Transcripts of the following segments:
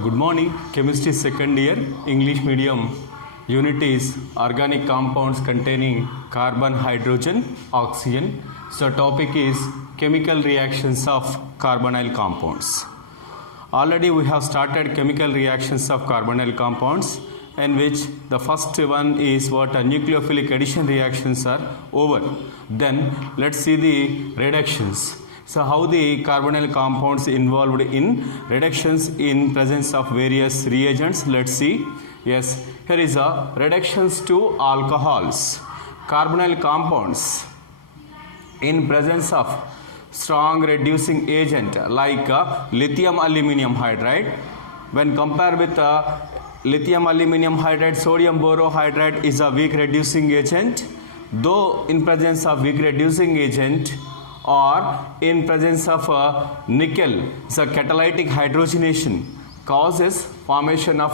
Good morning, chemistry second year, English medium. Unit is organic compounds containing carbon, hydrogen, oxygen. So topic is chemical reactions of carbonyl compounds. Already we have started chemical reactions of carbonyl compounds, in which the first one is what nucleophilic addition reactions are over. Then let's see the reductions. So how the carbonyl compounds involved in reductions in presence of various reagents. Let's see. Yes, here is a reductions to alcohols. Carbonyl compounds in presence of strong reducing agent like lithium aluminum hydride. When compared with lithium aluminum hydride, sodium borohydride is a weak reducing agent. Though in presence of weak reducing agent, or in presence of nickel, the catalytic hydrogenation causes formation of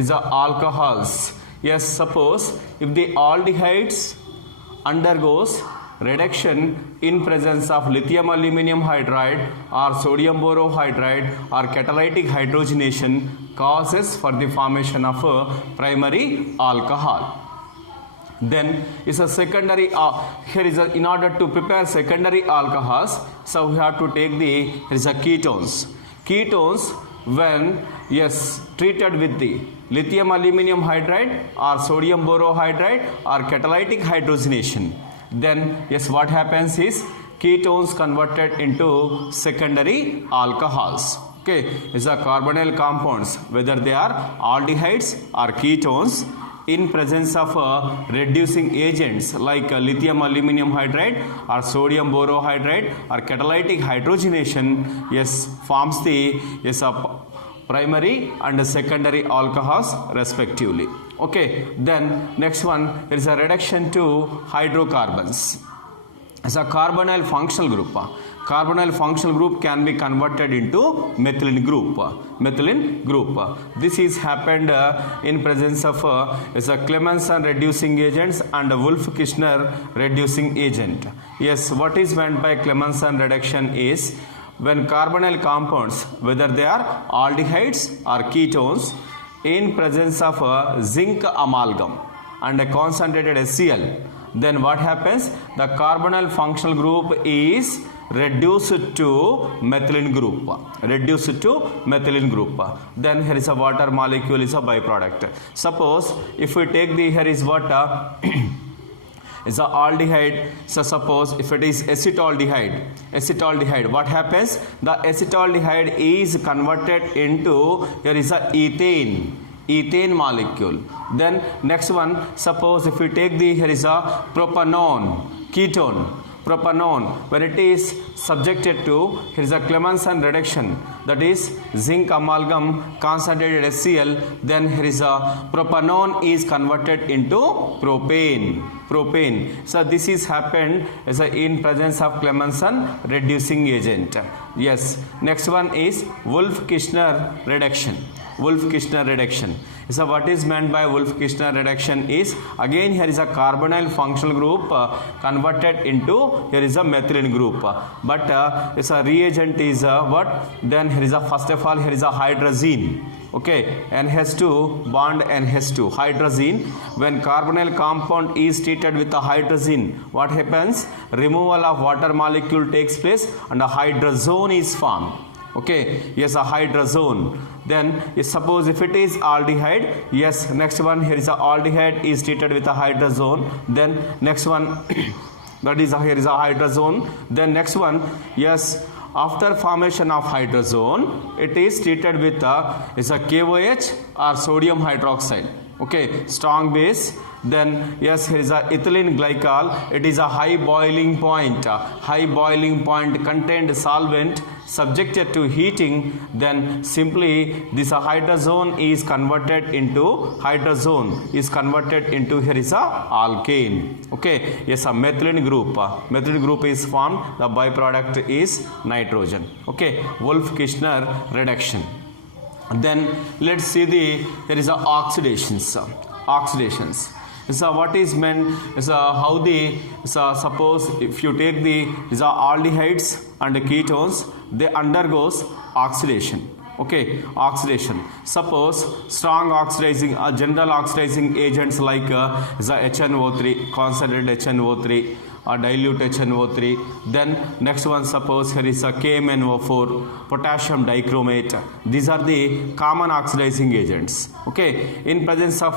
alcohols. Yes, suppose if the aldehydes undergoes reduction in presence of lithium aluminum hydride or sodium borohydride or catalytic hydrogenation causes for the formation of primary alcohol. Then is a secondary here is in order to prepare secondary alcohols, so we have to take the here is a ketones. Ketones, when treated with the lithium aluminum hydride or sodium borohydride or catalytic hydrogenation, then what happens is ketones converted into secondary alcohols. Okay, is a carbonyl compounds, whether they are aldehydes or ketones, in presence of reducing agents like lithium aluminum hydride or sodium borohydride or catalytic hydrogenation forms the primary and secondary alcohols respectively. Okay, then next one is a reduction to hydrocarbons. As a carbonyl functional group, carbonyl functional group can be converted into methylene group. This is happened in presence of is a Clemmensen reducing agents and Wolff-Kishner reducing agent. Yes, what is meant by Clemmensen reduction is when carbonyl compounds, whether they are aldehydes or ketones, in presence of zinc amalgam and a concentrated HCl, then what happens? The carbonyl functional group is reduced to methylene group. Then here is a water molecule is a byproduct. Suppose if we take the here is what is a aldehyde. So suppose if it is acetaldehyde, what happens? The acetaldehyde is converted into here is a ethane molecule. Then next one, suppose if we take the here is a propanone ketone. Propanone, when it is subjected to here is a Clemmensen reduction, that is zinc amalgam concentrated HCl, then here is a propanone is converted into propane. So this is happened as a in presence of Clemmensen reducing agent. Yes, next one is Wolff-Kishner reduction. So what is meant by Wolff-Kishner reduction is, again here is a carbonyl functional group converted into here is a methylene group, but it's a reagent is what? Then here is a first of all here is a hydrazine. Okay, NH2 bond NH2 hydrazine. When carbonyl compound is treated with a hydrazine, what happens? Removal of water molecule takes place and a hydrazone is formed. Okay, yes, a hydrazone. Then suppose if it is aldehyde, next one here is a aldehyde is treated with a hydrazone. Then next one that is here is a hydrazone. Then next one, after formation of hydrazone, it is treated with is a KOH or sodium hydroxide. Okay, strong base. Then here is a ethylene glycol. It is a high boiling point contained solvent subjected to heating. Then simply this hydrazone is converted into here is a alkane. Okay, a methylene group is formed. The byproduct is nitrogen. Okay, Wolff-Kishner reduction. Then let's see there is a oxidations. So what is meant is how the suppose if you take the aldehydes and ketones, they undergoes oxidation. Okay, oxidation. Suppose strong oxidizing, general oxidizing agents like is a HNO3, concentrated HNO3, or dilute HNO3. Then next one, suppose here is a KMNO4, potassium dichromate. These are the common oxidizing agents. Okay, in presence of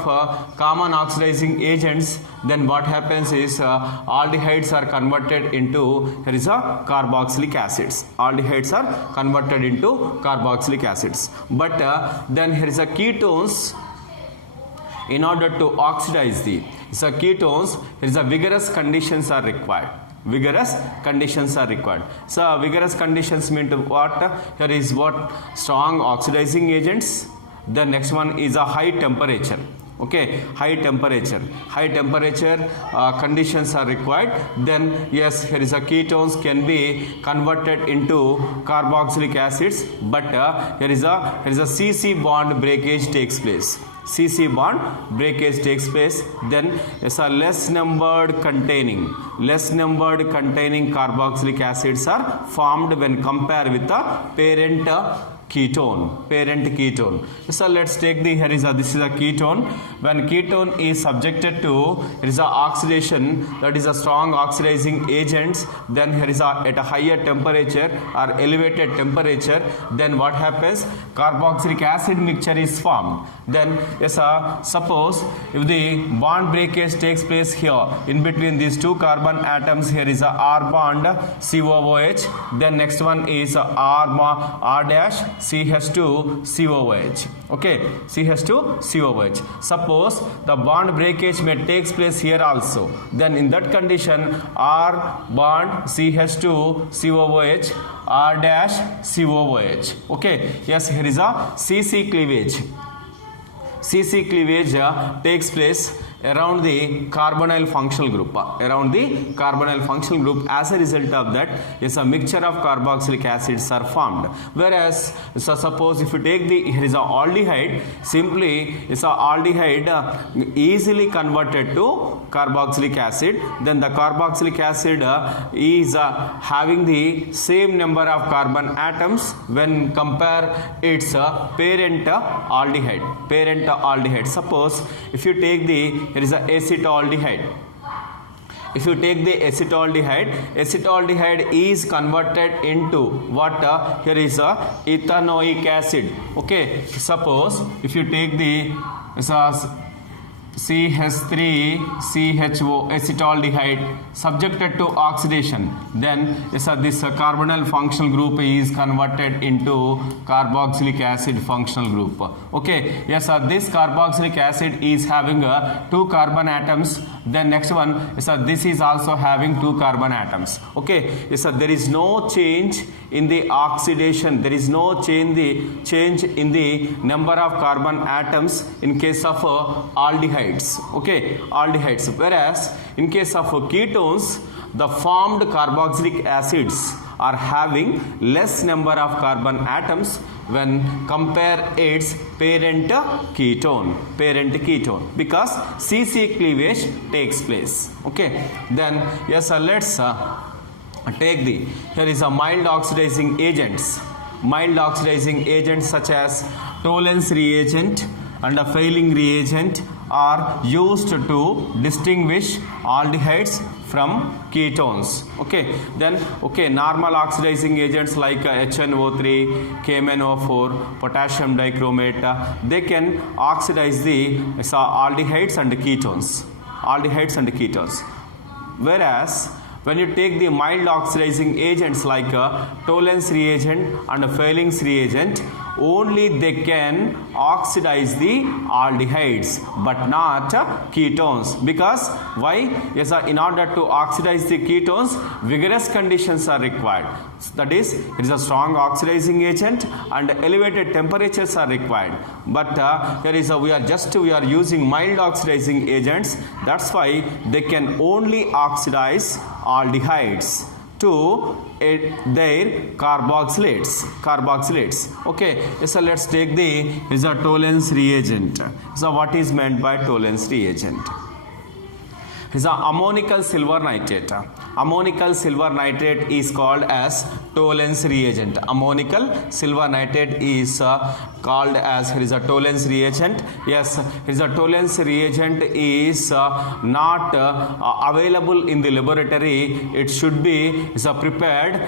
common oxidizing agents, then what happens is aldehydes are converted into, here is a carboxylic acids. Aldehydes are converted into carboxylic acids. But then here is a ketones. In order to oxidize the ketones, there is a vigorous conditions are required. Vigorous conditions are required. So vigorous conditions mean to what? Here is what? Strong oxidizing agents. The next one is a high temperature. Okay, high temperature conditions are required. Then yes, here is a ketones can be converted into carboxylic acids, but here is a CC bond breakage takes place. CC bond breakage takes place. Then yes, a less numbered containing carboxylic acids are formed when compared with the parent ketone. So let's take the, here is a, this is a ketone. When ketone is subjected to, it is a oxidation, that is a strong oxidizing agents, then here is a, at a higher temperature or elevated temperature, then what happens? Carboxylic acid mixture is formed. Then yes, suppose if the bond breakage takes place here in between these two carbon atoms, here is a R bond COOH, then next one is R dash CH2 COOH. Okay, CH2 COOH. Suppose the bond breakage may takes place here also, then in that condition R bond CH2 COOH, R dash COOH. Okay, yes, here is a CC cleavage. CC cleavage takes place around the carbonyl functional group. As a result of that, yes, a mixture of carboxylic acids are formed. Whereas, so suppose if you take the, here is a aldehyde, simply is a aldehyde easily converted to carboxylic acid. Then the carboxylic acid is having the same number of carbon atoms when compare its parent aldehyde. Suppose if you take the, here is a acetaldehyde. If you take the acetaldehyde is converted into what? Here is a ethanoic acid. Okay, suppose if you take the CH3CHO acetaldehyde subjected to oxidation, then yes, this carbonyl functional group is converted into carboxylic acid functional group. Okay, yes, this carboxylic acid is having two carbon atoms. Then next one, yes, this is also having two carbon atoms. Okay, yes, there is no change in the oxidation. There is no change in the number of carbon atoms in case of aldehydes. Okay, aldehydes. Whereas in case of ketones, the formed carboxylic acids are having less number of carbon atoms when compare its parent ketone, because CC cleavage takes place. Okay, then yes, let's take the, here is a mild oxidizing agents such as Tollens reagent and a Fehling reagent are used to distinguish aldehydes from ketones. Okay, then okay, normal oxidizing agents like HNO3, KMNO4, potassium dichromate, they can oxidize the aldehydes and ketones. Whereas when you take the mild oxidizing agents like Tollens reagent and Fehling's reagent, only they can oxidize the aldehydes but not ketones. Because why? Yes, in order to oxidize the ketones, vigorous conditions are required. That is, it is a strong oxidizing agent and elevated temperatures are required. But here is we are using mild oxidizing agents. That's why they can only oxidize aldehydes to their carboxylates. Okay, so let's take the is a Tollens reagent. So what is meant by Tollens reagent? is a ammonical silver nitrate. Ammonical silver nitrate is called as Tollens reagent. Ammonical silver nitrate is called as, here is a Tollens reagent. Yes, here is a Tollens reagent is not available in the laboratory. It should be prepared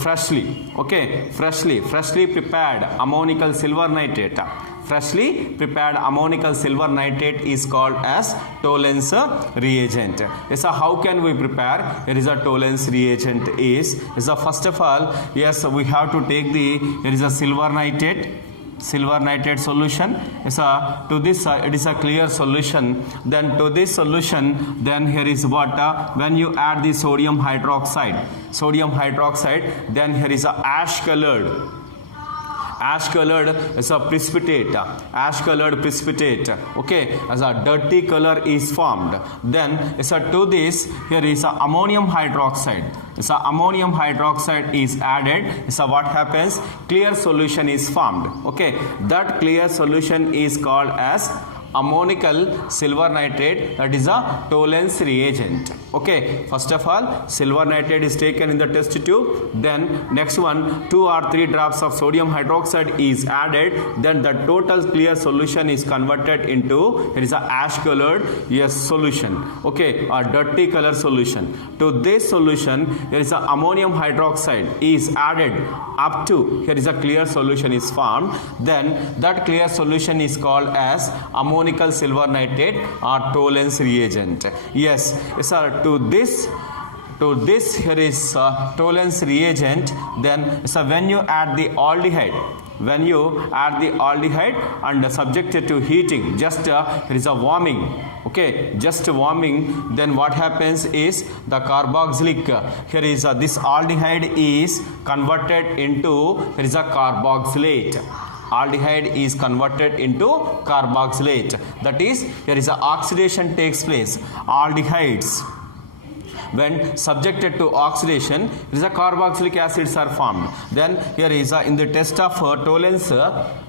freshly. Okay, freshly prepared ammonical silver nitrate. Freshly prepared ammonical silver nitrate is called as Tollens reagent. Yes, how can we prepare? Here is a Tollens reagent is first of all, yes, we have to take here is a silver nitrate solution. Yes, to this it is a clear solution. Then to this solution, then here is what when you add the sodium hydroxide, then here is a ash colored is a precipitate, okay, as a dirty color is formed. Then to this, here is a ammonium hydroxide. So ammonium hydroxide is added. So what happens? Clear solution is formed. Okay, that clear solution is called as ammonical silver nitrate, that is a Tollens reagent. Okay, first of all, silver nitrate is taken in the test tube. Then next one, 2 or 3 drops of sodium hydroxide is added. Then the total clear solution is converted into, here is a ash colored solution. Okay, a dirty color solution. To this solution, here is a ammonium hydroxide is added up to, here is a clear solution is formed. Then that clear solution is called as ammonical silver nitrate or Tollens reagent. Yes, sir. To this here is Tollens reagent. Then when you add the aldehyde, and subjected to heating, just here is a warming. Okay, just warming, then what happens is the carboxylic, here is this aldehyde is converted into, here is a carboxylate. Aldehyde is converted into carboxylate. That is, here is a oxidation takes place. Aldehydes, when subjected to oxidation, there is a carboxylic acids are formed. Then here is in the test of Tollens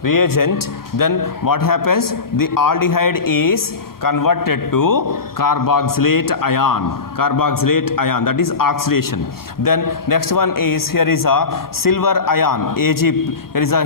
reagent, then what happens? The aldehyde is converted to carboxylate ion, that is oxidation. Then next one is, here is a silver ion, Ag, here is a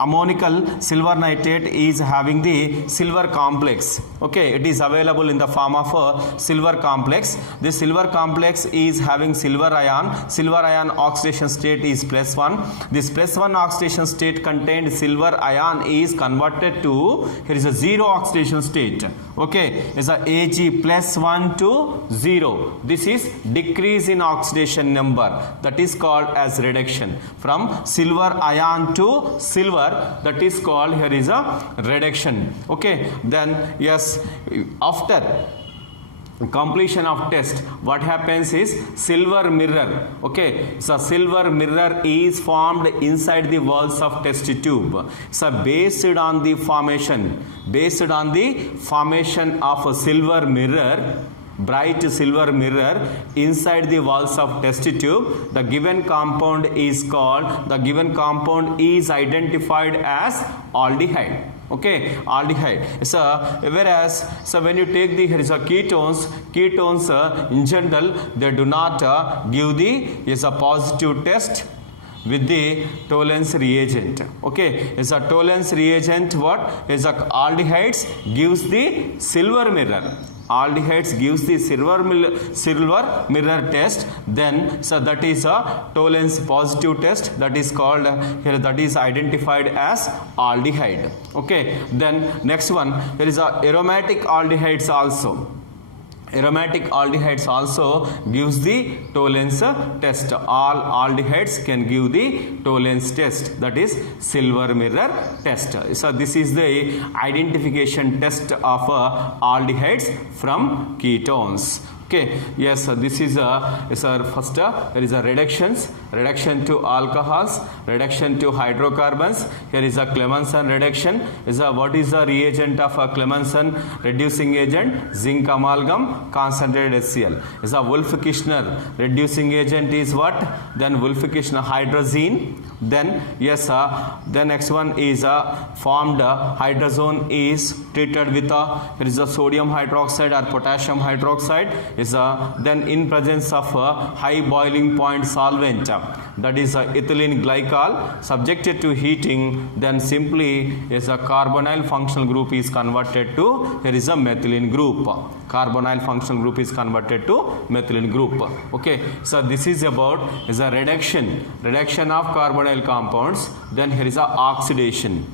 ammonical silver nitrate is having the silver complex. Okay, it is available in the form of a silver complex. This silver complex is having silver ion oxidation state is +1. This +1 oxidation state contained silver ion is converted to, here is a 0 oxidation state. Okay, is a Ag +1 to 0. This is decrease in oxidation number, that is called as reduction. From silver ion to silver, that is called, here is a reduction. Okay, then yes, after completion of test, what happens is silver mirror. Okay, so silver mirror is formed inside the walls of test tube. So based on the formation of a silver mirror, bright silver mirror inside the walls of test tube, the given compound is identified as aldehyde. Okay, aldehyde. So when you take here is a ketones in general, they do not give a positive test with the Tollens reagent. Okay, is a Tollens reagent, what is a aldehydes gives the silver mirror. Aldehydes gives the silver mirror test. Then so that is a Tollens positive test, that is called here, that is identified as aldehyde. Okay, then next one, there is a aromatic aldehydes also. Aromatic aldehydes also gives the Tollens test. All aldehydes can give the Tollens test, that is silver mirror test. So this is the identification test of aldehydes from ketones. Okay, yes, this is first there is a reductions. reduction to alcohols, reduction to hydrocarbons. Here is a Clemmensen reduction. What is the reagent of a Clemmensen reducing agent? Zinc amalgam, concentrated HCl. Is a Wolff-Kishner reducing agent is what? Then Wolff-Kishner hydrazine. Then yes, then next one is formed hydrazone is treated with there is a sodium hydroxide or potassium hydroxide is then in presence of high boiling point solvent, that is ethylene glycol, subjected to heating, then simply is a carbonyl functional group is converted to there is a methylene group. Carbonyl functional group is converted to methylene group. Okay, so this is about is a reduction of carbonyl compounds. Then here is a oxidation.